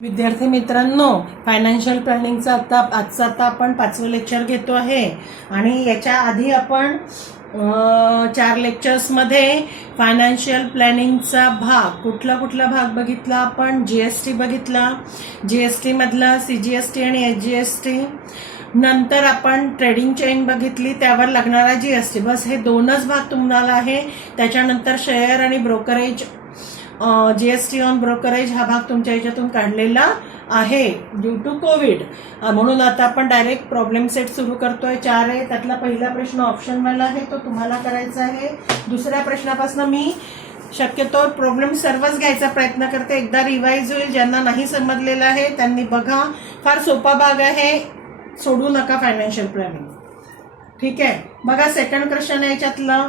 विद्यार्थी मित्रांनो, फायनान्शियल प्लॅनिंगचा आजचा आपण 5वं लेक्चर घेतो आहे आणि याच्या आधी आपण 4 लेक्चर्समध्ये फायनान्शियल प्लॅनिंगचा भाग कुठला भाग बघितला आपण. जीएसटी बघितला, जीएसटी मधला सीजीएसटी आणि एचजीएसटी. नंतर आपण ट्रेडिंग चेन बघितली, त्यावर लागणारा जीएसटी. बस हे 2च भाग तुम्हाला आहे. त्याच्यानंतर शेअर आणि ब्रोकरेज, जीएसटी ऑन ब्रोकरेज हा भाग तुमच्या याच्यातून काढलेला आहे ड्यू टू कोविड. म्हणून आता आपण डायरेक्ट प्रॉब्लेम सेट सुरू करतोय. 4 आहे, त्यातला पहिला प्रश्न ऑप्शनवाला आहे, तो तुम्हाला करायचा आहे. दुसऱ्या प्रश्नापासून मी शक्यतो प्रॉब्लेम सर्वच घ्यायचा प्रयत्न करते. एकदा रिवाइज होईल. ज्यांना नाही समजलेलं आहे त्यांनी बघा, फार सोपा भाग आहे, सोडू नका फायनान्शियल प्लॅनिंग. ठीक आहे, बघा सेकंड क्वेश्चन आहे याच्यातला.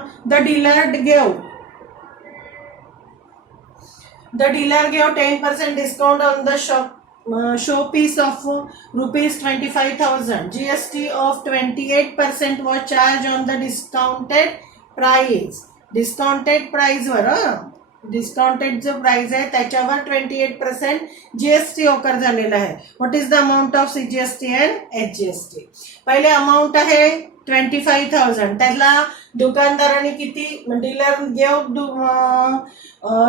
The dealer gave 10% discount on the showpiece of ₹25,000. GST of 28% was charged on the discounted price. Discounted price वर डिस्काउंटेड जो प्राइस आहे त्याच्यावर 28% जीएसटी ऑकर झालेला आहे. What is the amount of CGST and HGST. पहिले amount आहे 25,000. त्याला दुकानदाराने किती, डीलर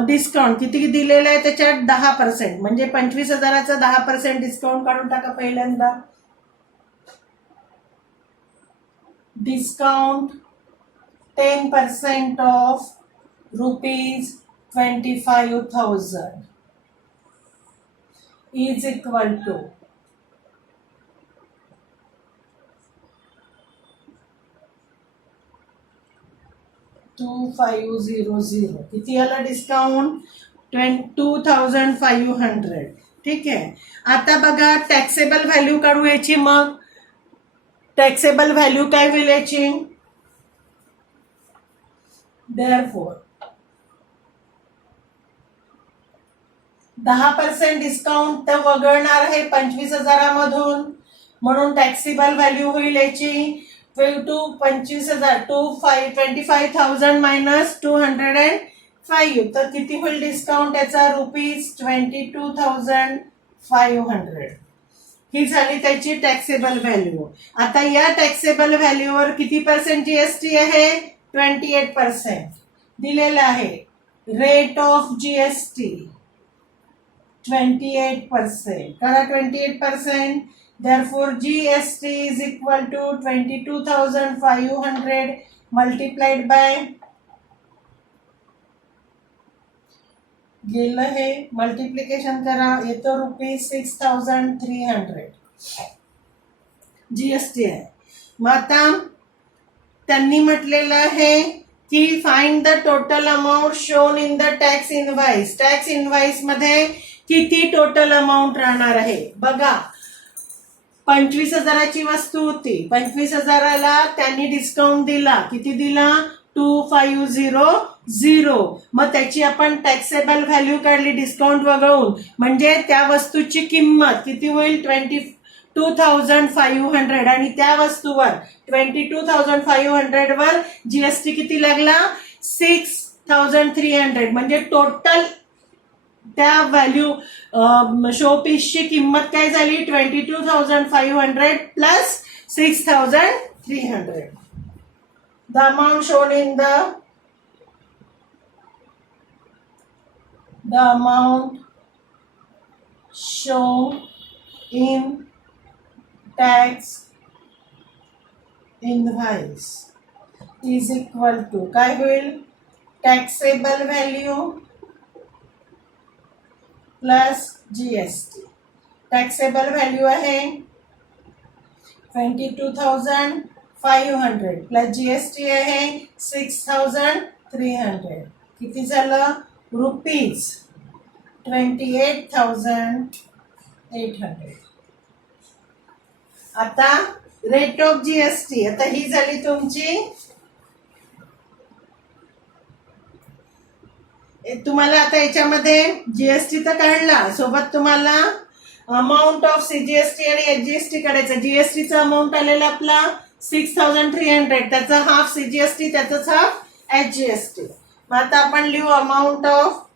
डिस्काउंट किती दिलेलं आहे त्याच्यात 10%, म्हणजे 25,000चा 10% डिस्काउंट काढून टाका. पहिल्यांदा discount 10% of ₹25,000 is equal to 2500. किती आला डिस्काउंट? 2,500. ठीक आहे. आता बघा टॅक्सेबल व्हॅल्यू काढू याची. मग टॅक्सेबल व्हॅल्यू काय होईल याची? देअरफॉर 10% डिस्काउंट तर वगळणार आहे 25,000मधून, म्हणून टॅक्सेबल व्हॅल्यू होईल याची 25,000 मायनस 205. तर किती होईल डिस्काउंट याचा? ₹22,500. ही झाली त्याची टॅक्सेबल व्हॅल्यू. आता या टॅक्सेबल व्हॅल्यूवर किती पर्सेंट जीएसटी आहे? 28% दिलेला आहे. Rate of GST 28%. करा 28%. Therefore, GST is equal to 22,500 multiplied by, गेलं हे मल्टिप्लिकेशन करा, येतो ₹6,300 जीएसटी आहे. मग आता त्यांनी म्हटलेलं आहे की find the total amount shown in the tax invoice. Tax invoice मध्ये किती टोटल अमाऊंट राहणार आहे बघा. 25,000ची वस्तू होती, 25,000ला त्यांनी डिस्काउंट दिला. किती दिला? 2,500. मग त्याची आपण टॅक्सेबल व्हॅल्यू काढली डिस्काउंट वगळून, म्हणजे त्या वस्तूची किंमत किती होईल? 22,500. आणि त्या वस्तूवर 22,500 वर जीएसटी किती लागला? 6,300. म्हणजे टोटल त्या व्हॅल्यू शो पीसची किंमत काय झाली? 22,500 plus 6,300. The amount shown in the amount show in tax invoice is equal to काय होईल? Taxable value plus GST. Taxable value आहे 22,500 प्लस जीएसटी आहे 6,300. किती झालं? ₹28,800. आता रेट ऑफ जीएसटी. आता ही झाली तुमची. तुम्हाला आता याच्यामध्ये जीएसटी तर काढला, सोबत तुम्हाला अमाऊंट ऑफ सीजीएसटी आणि एचजीएसटी काढायचं. जीएसटीचा अमाऊंट आलेला आपला 6,300, त्याचा हाफ सीजीएसटी, त्याचाच हाफ एचजीएसटी. मग आता आपण लिहू amount of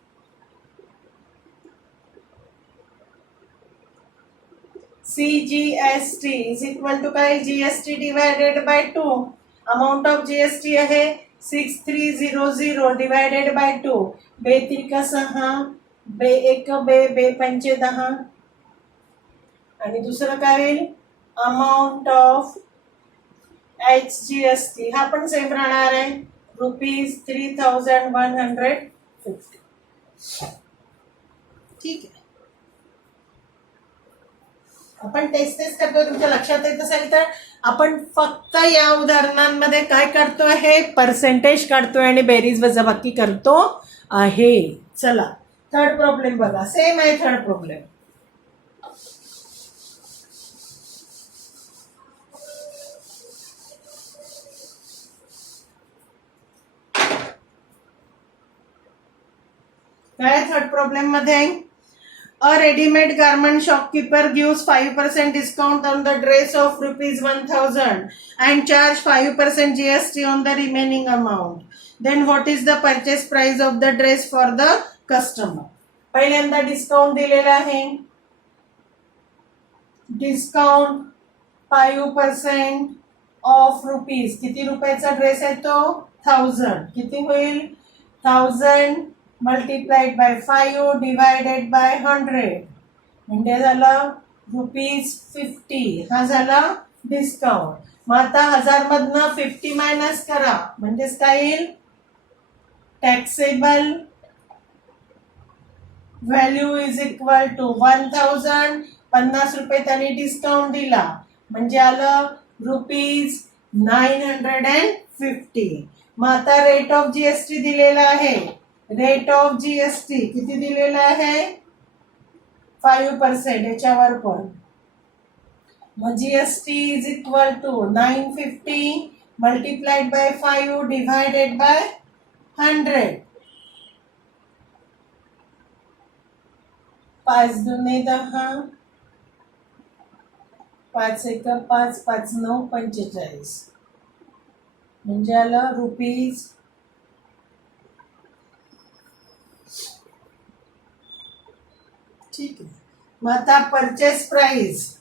CGST is equal to काय, GST divided by 2. Amount of GST आहे 6300 डिवायडेड बाय 2. बे त्रिक 6, बे 1 बे, बे पंचे 10. आणि दुसरं काय होईल, अमाऊंट ऑफ HGST हा पण सेम राहणार आहे, ₹3150. ठीक आहे. आपण तेच करतोय, तुमच्या लक्षात येत असेल तर. आपण फक्त या उदाहरणांमध्ये काय करतो आहे, पर्सेंटेज काढतोय आणि बेरीज वजाबाकी करतो आहे. चला थर्ड प्रॉब्लेम बघा, सेम आहे थर्ड प्रॉब्लेम. काय थर्ड प्रॉब्लेम मध्ये, a readymade garment shopkeeper gives 5% discount on the dress of ₹1000 and charge 5% GST on the remaining amount. Then what is the purchase price of the dress for the customer? पहिल्यांदा discount दिलेला आहे, discount 5% of rupees. किती रुपयाचा dress आहे तो, 1000. किती होईल, 1000 multiplied by 5 divided by 100 म्हणजे झालं ₹50. हा झाला डिस्काउंट. मग आता 1000 मधनं 50 मायनस करा, म्हणजेच काय येईल, taxable value is equal to 1000. 50 रुपये त्यांनी डिस्काउंट दिला म्हणजे आलं ₹950. मग आता रेट ऑफ GST दिलेला आहे, रेट ऑफ GST किती दिलेला आहे, 5% याच्यावर पण. मग GST is equal to 950 multiplied by 5 divided by 100. 5 दुने 10, 5 एक 5, 5 9 45 म्हणजे आलं रुपीज. ठीक आहे. मग आता purchase price,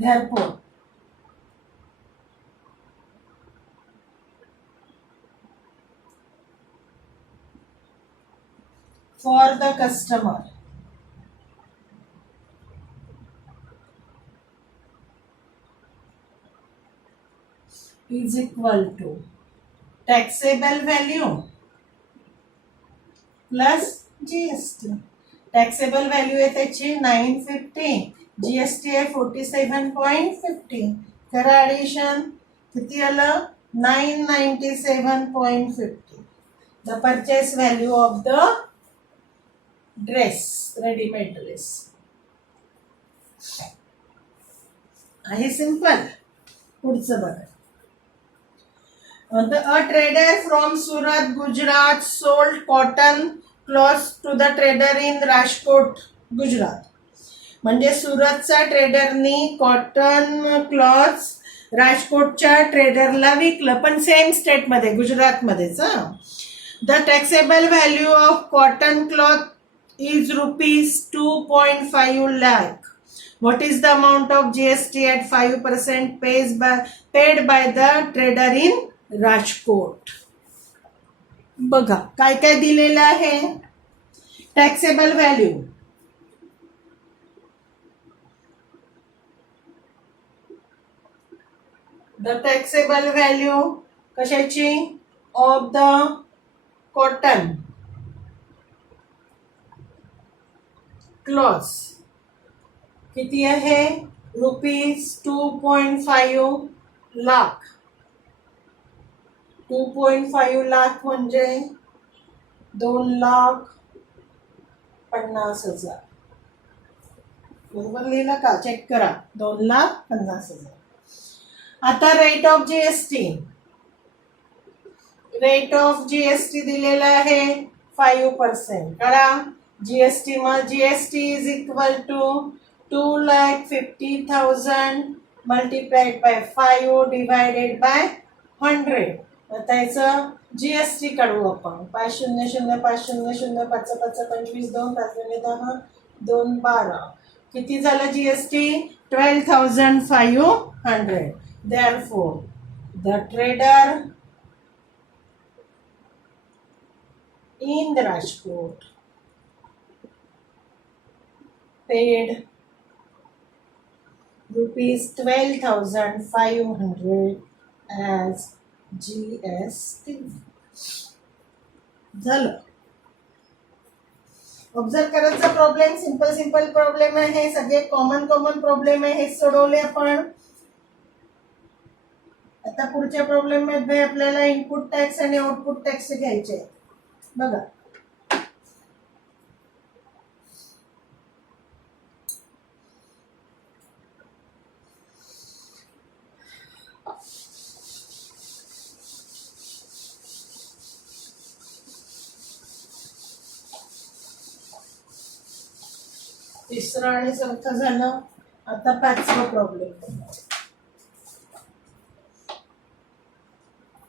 therefore for the customer is equal to taxable value plus GST. Taxable value आहे त्याची 950, GST आहे 47.50. करा ऍडिशन, किती आलं, 997.50. The purchase value of the dress, readymade dress. आहे सिंपल. पुढचं बघा, a trader from Surat, Gujarat sold cotton cloths to the trader in Rajkot, Gujarat. म्हणजे सुरतचा ट्रेडरनी कॉटन क्लॉथ्स राजकोटच्या ट्रेडरला विकलं, पण सेम स्टेट मध्ये, गुजरात मध्येच. The taxable value of cotton cloth is ₹2.5 lakh. What is the amount of GST at 5% paid by the trader in Rajkot. बघा काय काय दिलेलं आहे, taxable value, the taxable value कशाची, ऑफ द कॉटन क्लॉथ्स किती आहे, ₹2.5 लाख. 2.5 लाख म्हणजे 2,50,000. बरोबर लिहिलं का, चेक करा, 2,50,000. आता rate of GST, rate of GST दिलेला आहे 5%. करा GST. मग GST is equal to 2,50,000 multiplied by 5 divided by 100. त्याचं GST काढू आपण. 500 500 5 5 25 2 5 10 2 12 किती झालं GST? 12,500. Therefore, the trader in the Rajkot paid rupees 12,500 as GST. झालं. ऑब्झर्व करायचा प्रॉब्लेम सिंपल प्रॉब्लेम आहे, सगळे कॉमन प्रॉब्लेम आहे, हे सोडवले आपण. आता पुढच्या प्रॉब्लेम मध्ये आपल्याला इनपुट टॅक्स आणि आउटपुट टॅक्स घ्यायचे. बघा, तिसरं आणि चौथं झालं. आता पाचवा प्रॉब्लेम.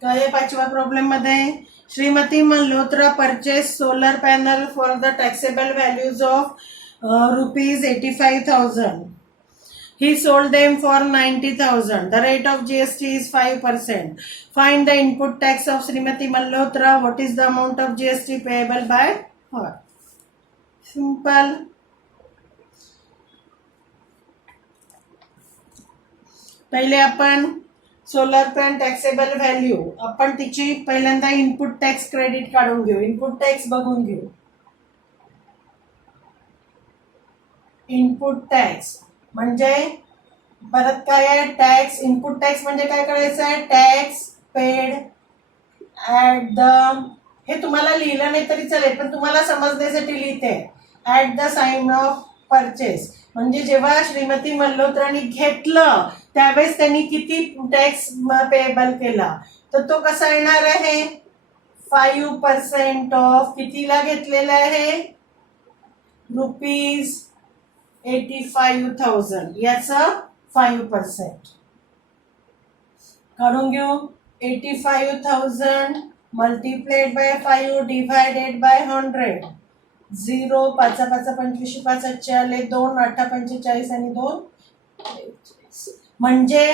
काय आहे पाचव्या प्रॉब्लेम मध्ये? Shrimati Malhotra purchase solar panel for the taxable values of ₹85,000. He sold them for 90,000. The rate of GST is 5%. Find the input tax of Srimati Malhotra. What is the amount of GST payable by her? Simple. पहिले आपण solar pan taxable value, आपण तिची पहिल्यांदा input tax credit काढून घेऊ. Input tax बघून घेऊ. Input tax म्हणजे परत काय आहे? टॅक्स. इनपुट टॅक्स म्हणजे काय करायचं आहे? टॅक्स पेड ऍट द, हे तुम्हाला लिहिलं नाही तरी चालेल पण तुम्हाला समजण्यासाठी लिहिते, at the sign of purchase. म्हणजे जेव्हा श्रीमती मल्होत्रांनी घेतलं त्यावेळेस त्यांनी किती टॅक्स पेएबल केला, तर तो कसा येणार आहे? 5% ऑफ कितीला घेतलेला आहे? ₹85,000. याचं 5% काढून घेऊ. 85,000 मल्टिप्लाइड बाय 5 डिवायडेड बाय 100. 0 5 5 25 5 आले 2 8 45 आणि 2 म्हणजे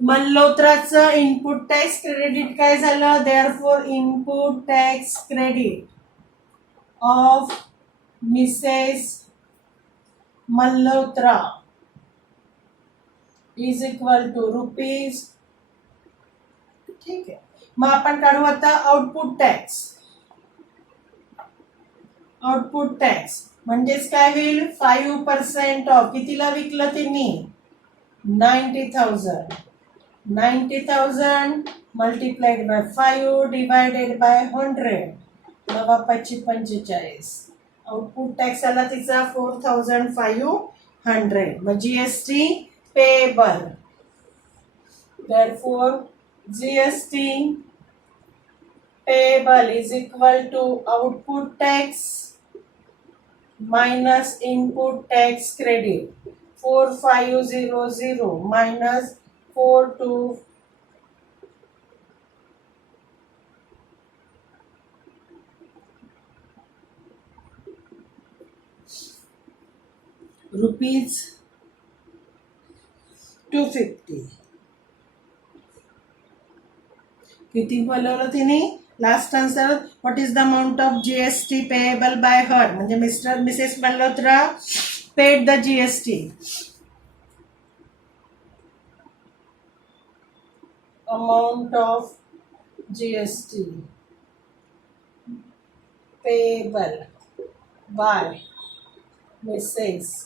मल्होत्राचं इनपुट टॅक्स क्रेडिट काय झालं? Therefore input tax credit of Mrs Malhotra is equal to rupees. ठीक आहे, मग आपण काढू आता आउटपुट टॅक्स. आउटपुट टॅक्स म्हणजेच काय होईल? 5% ऑफ कितीला विकलं त्यांनी? 90,000. 90,000 multiplied by 5 divided by 100. 9 5 45. Output tax आला तिचा 4,500. मग GST payable. Therefore, GST payable is equal to output tax minus input tax credit. 4,500 minus 42 rupees 250. किती बोलवलं तिने? Last answer. What is the amount of GST payable by her? म्हणजे Mrs Malhotra paid the GST. Amount of GST payable by Mrs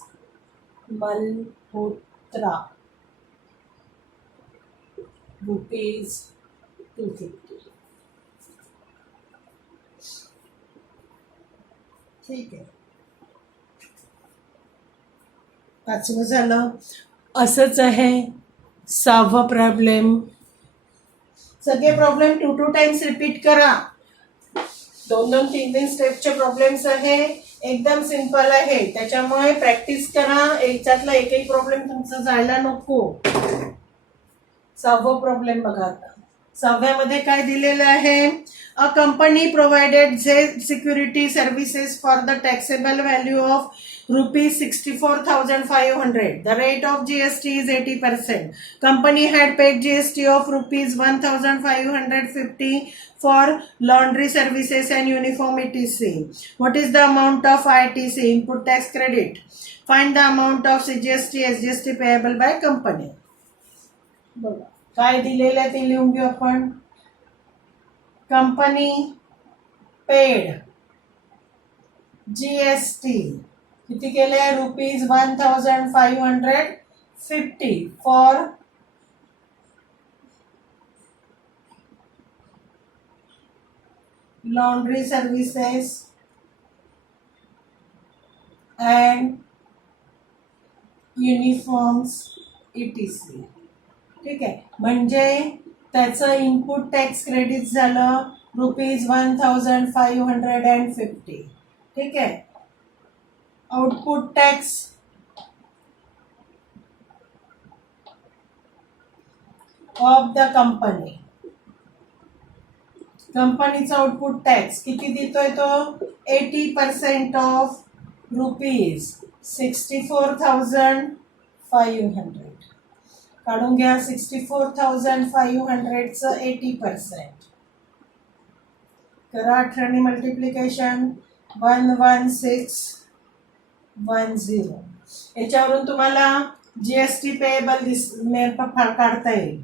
Malhotra rupees 250. ठीक आहे, पाचवं झालं. असंच आहे 6वा प्रॉब्लेम. सगळे प्रॉब्लेम 2 टाइम्स रिपीट करा. 2 3 स्टेपचे प्रॉब्लेम्स आहे. एकदम सिंपल आहे, त्याच्यामुळे प्रॅक्टिस करा. याच्यातला एकही प्रॉब्लेम तुमचा जायला नको. 6वा प्रॉब्लेम बघा. आता 6व्यामध्ये काय दिलेलं आहे? A company provided Z security services for the taxable value of rupees 64,500. The rate of GST is 80%. Company had paid GST of rupees 1,550 for laundry services and uniform etc. What is the amount of ITC, input tax credit? Find the amount of CGST, SGST payable by company. बघा काय दिलेलं आहे ते लिहून घेऊ आपण. Company paid GST किती केले rupees 1,550 for laundry services and uniforms etc. ठीक आहे, म्हणजे त्याचं इनपुट टॅक्स क्रेडिट झालं रुपीज 1,550. ठीक आहे. Output tax of the company, कंपनीचा आउटपुट टॅक्स किती देतोय तो 80% ऑफ रुपीज 64,500. काढून घ्या 64,500चं 80%. करा 18 मल्टिप्लिकेशन 11610. याच्यावरून तुम्हाला GST पेएबल काढता येईल.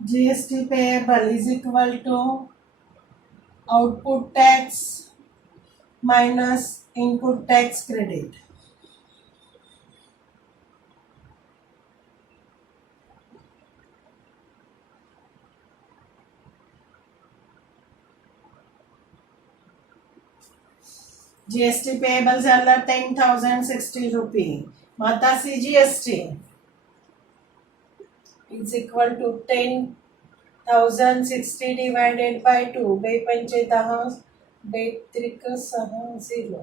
GST payable is equal to output tax minus input tax credit. GST payable झालं 10,060 रुपये. मग आता CGST is equal to 10,060 divided by 2. 2×5 = 10,660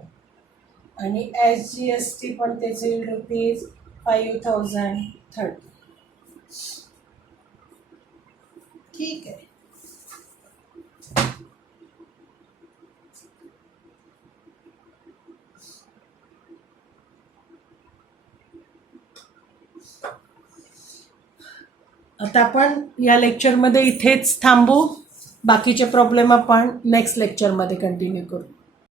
आणि SGST पण त्याचे रुपीज 5,030. ठीक आहे. आता आपण या लेक्चरमध्ये इथेच थांबू. बाकीचे प्रॉब्लेम आपण नेक्स्ट लेक्चरमध्ये कंटिन्यू करू.